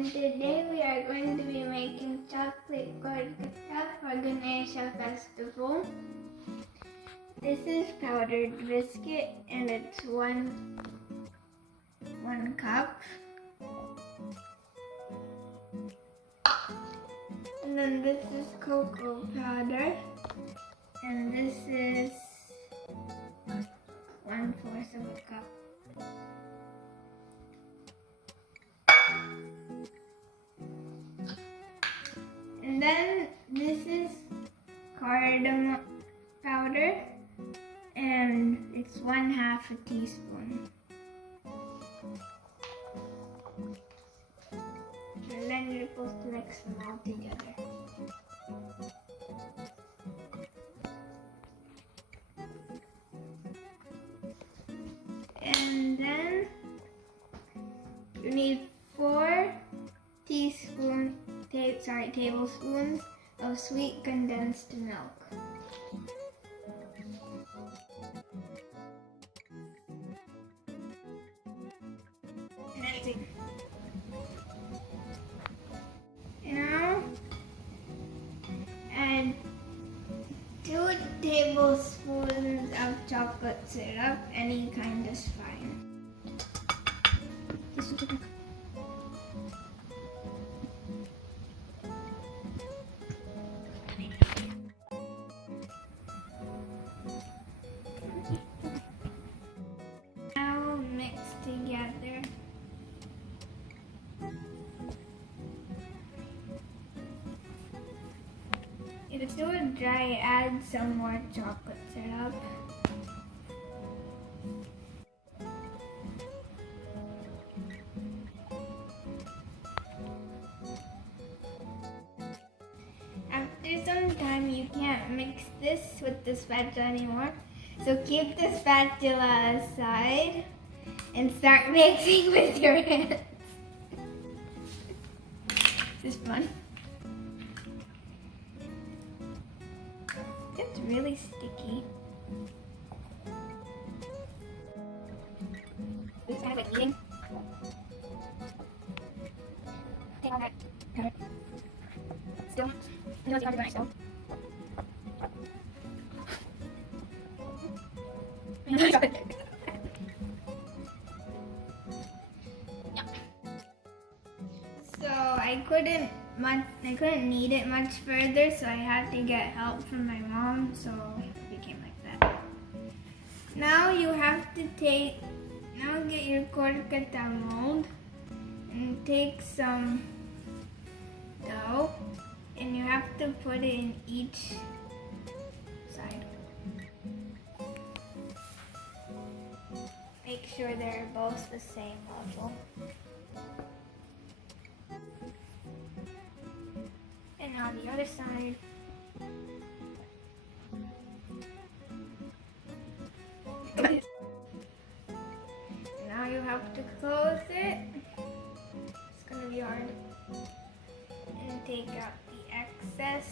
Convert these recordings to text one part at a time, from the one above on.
and today we are going to be making chocolate Kozhukattai for Ganesha festival. This is powdered biscuit and it's one cup. And then this is cocoa powder and this is 1/4 of a cup. And then this is cardamom powder and it's 1/2 teaspoon. And then you're supposed to mix them all together. And then you need 4 tablespoons of sweet condensed milk. Now add 2 tablespoons of chocolate syrup, any kind is fine. Now mix together. If it's still dry, add some more chocolate syrup. After some time, you can't mix this with the spatula anymore. So keep the spatula aside and start mixing with your hands. This is fun. It's really sticky. It's kind of like eating. Take all that powder. Still, you know it's hard to go myself. So I couldn't knead it much further, so I had to get help from my mom, so it became like that. Now you have to get your Kozhukattai mold and take some dough and you have to put it in each side. Make sure they're both the same level. And on the other side. Now you have to close it. It's gonna be hard. And take out the excess.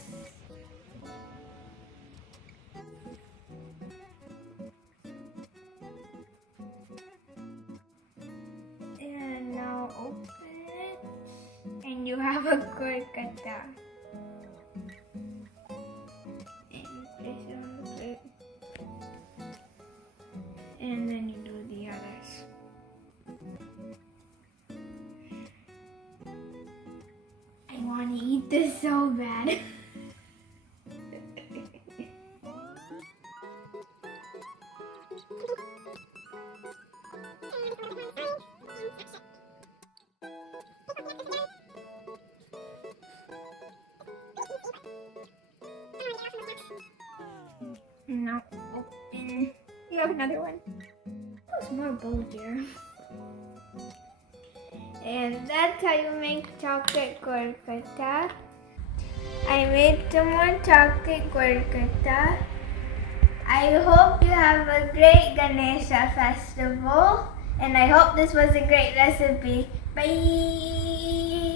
And now open it. And you have a Kozhukattai. And then you do the others. I want to eat this so bad. Now open. You have another one. It's more bulkier. And that's how you make chocolate Kozhukattai. I made some more chocolate Kozhukattai. I hope you have a great Ganesha festival. And I hope this was a great recipe. Bye!